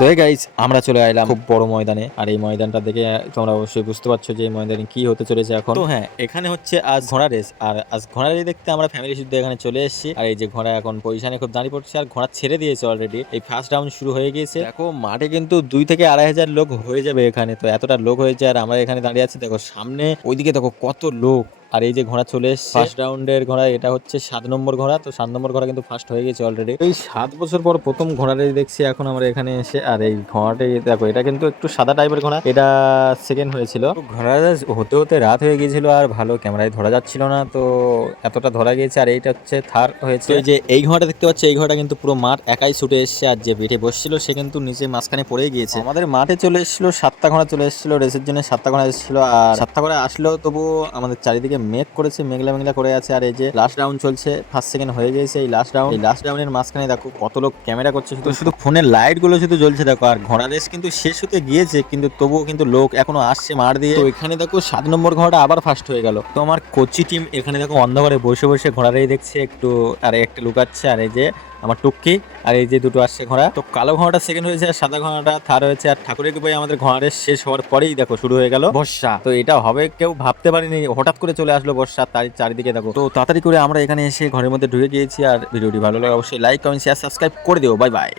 So guys আমরা চলে এলাম খুব বড় ময়দানে। আর এই ময়দানটা দেখে তোমরা অবশ্যই বুঝতে পারছো যে এই ময়দানে কি হতে চলেছে এখন। তো হ্যাঁ, এখানে হচ্ছে আজ ঘোড়া রেস। আর আজ ঘোড়া রেস দেখতে আমরা ফ্যামিলি শুদ্ধ এখানে চলে এসেছি। আর এই যে ঘোড়া এখন পজিশনে খুব দাঁড়িয়ে পড়ছে আর ঘোড়া ছেড়ে দিয়েছে অলরেডি। এই ফার্স্ট রাউন্ড শুরু হয়ে গিয়েছে। দেখো মাঠে কিন্তু 2 থেকে 2,500 লোক হয়ে যাবে এখানে। তো এতটা লোক হয়েছে আর আমরা এখানে দাঁড়িয়ে আছি। দেখো সামনে ওইদিকে দেখো কত লোক। আর এই যে ঘোড়া চলে এসছে ফার্স্ট রাউন্ডের ঘোড়া, এটা হচ্ছে 7 নম্বর ঘোড়া। তো 7 নম্বর ঘোড়া কিন্তু ফার্স্ট হয়ে গেছে অলরেডি। এই 7 বছর পর প্রথম ঘোড়াটাই দেখছি এখন আমরা এখানে এসে। আর এই ঘোড়াটাই দেখো, এটা কিন্তু একটু সাদা টাইপের ঘোড়া, এটা সেকেন্ড হয়েছিল। ঘোড়া হতে হতে রাত হয়ে গিয়েছিল আর ভালো ক্যামেরায় ধরা যাচ্ছিল না, তো এতটা ধরা গিয়েছে। আর এইটা হচ্ছে থার্ড হয়েছে। এই যে এই ঘোড়াটা দেখতে পাচ্ছি, এই ঘোড়াটা কিন্তু পুরো মাঠ একাই ছুটে এসছে। আর যে পিঠে বসছিল সে কিন্তু নিচে মাঝখানে পড়ে গিয়েছে। আমাদের মাঠে চলে এসেছিল 7টা ঘোড়া চলে এসেছিল রেসের জন্য। 7টা ঘোড়া এসেছিল আর 7টা ঘোড়া আসলেও তবু আমাদের চারিদিকে মেঘ করেছে, মেঘলা মেঘলা করে আছে। আর এই যে লাস্ট রাউন্ড চলছে, ফার্স্ট সেকেন্ড হয়ে গেছে এই লাস্ট রাউন্ডের মাঝখানে দেখো কত লোক ক্যামেরা করছে, শুধু শুধু ফোনের লাইট গুলো শুধু জ্বলছে দেখো। আর ঘোড়া রেস কিন্তু শেষ হতে গিয়েছে, কিন্তু তবুও কিন্তু লোক এখনো আসছে মার দিয়ে। তো এখানে দেখো 7 নম্বর ঘোড়াটা আবার ফার্স্ট হয়ে গেল। তো আমার কোচি টিম এখানে দেখো অন্ধকারে বসে বসে ঘোড়া রেস দেখছে একটু, আর একটা লুকাচ্ছে। আর এই যে আমার টুক্কি আর এই যে দুটো আসছে ঘোড়া। তো কালো ঘোড়াটা সেকেন্ড হয়েছে আর সাদা ঘোড়াটা থার্ড হয়েছে। আর ঠাকুরের কৃপায় আমাদের ঘোড়া রেস শেষ হওয়ার পরেই দেখো শুরু হয়ে গেল বর্ষা। তো এটা হবে কেউ ভাবতে পারিনি, হঠাৎ করে চলে আসলো বর্ষা। তার চারিদিকে দেখো। তো তাড়াতাড়ি করে আমরা এখানে এসে ঘরের মধ্যে ঢুকে গিয়েছি। আর ভিডিওটি ভালো লাগে অবশ্যই লাইক কমেন্ট শেয়ার সাবস্ক্রাইব করে দিও। Bye bye.